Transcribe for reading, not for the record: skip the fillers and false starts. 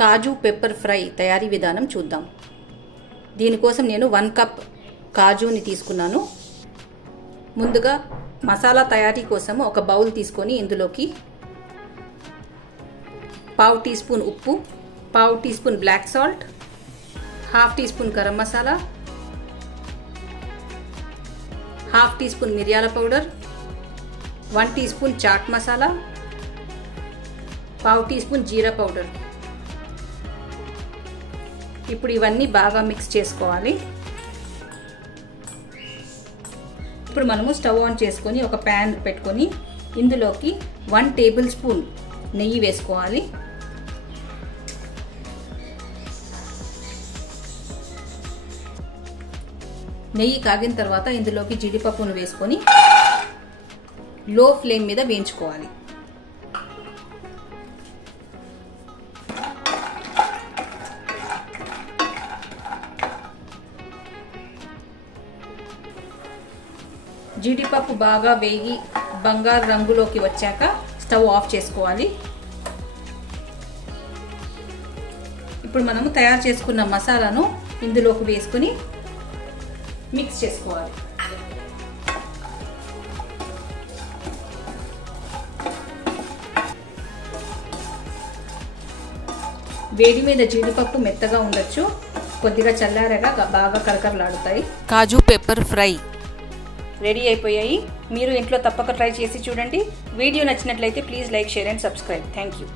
కాజు pepper fry తయారీ విధానం చూద్దాం. దీనికోసం నేను 1 కప్ కాజుని తీసుకున్నాను. ముందుగా మసాలా తయారీ కోసం ఒక బౌల్ తీసుకొని ఇందులోకి 1/2 టీ స్పూన్ ఉప్పు, 1/2 teaspoon black salt, 1/2 teaspoon garam masala, 1/2 teaspoon మిరియాల powder, 1 teaspoon chaat masala, 1/2 teaspoon jeera powder. ఇప్పుడు ఇవన్నీ బాగా మిక్స్ చేసుకోవాలి. ఇప్పుడు మనము స్టవ్ ఆన్ చేసుకొని ఒక ప్యాన్ పెట్టుకొని ఇందులోకి 1 టేబుల్ స్పూన్ నెయ్యి వేసుకోవాలి. నెయ్యి కాగిన తర్వాత ఇందులోకి జీడిపప్పును వేసుకొని లో ఫ్లేమ్ మీద వేయించుకోవాలి. జీడిపప్పు బాగా వేగి బంగారు రంగులోకి వచ్చాక స్టవ్ ఆఫ్ చేసుకోవాలి. ఇప్పుడు మనము తయారు చేసుకున్న మసాలాను ఇందులోకి వేసుకుని మిక్స్ చేసుకోవాలి. వేడి మీద జీడిపప్పు మెత్తగా ఉండొచ్చు, కొద్దిగా చల్లారగా బాగా కరకరలాడుతాయి. కాజు పెప్పర్ ఫ్రై రెడీ అయిపోయాయి. మీరు ఇంట్లో తప్పక ట్రై చేసి చూడండి. వీడియో నచ్చినట్లయితే please like, share and subscribe. Thank you.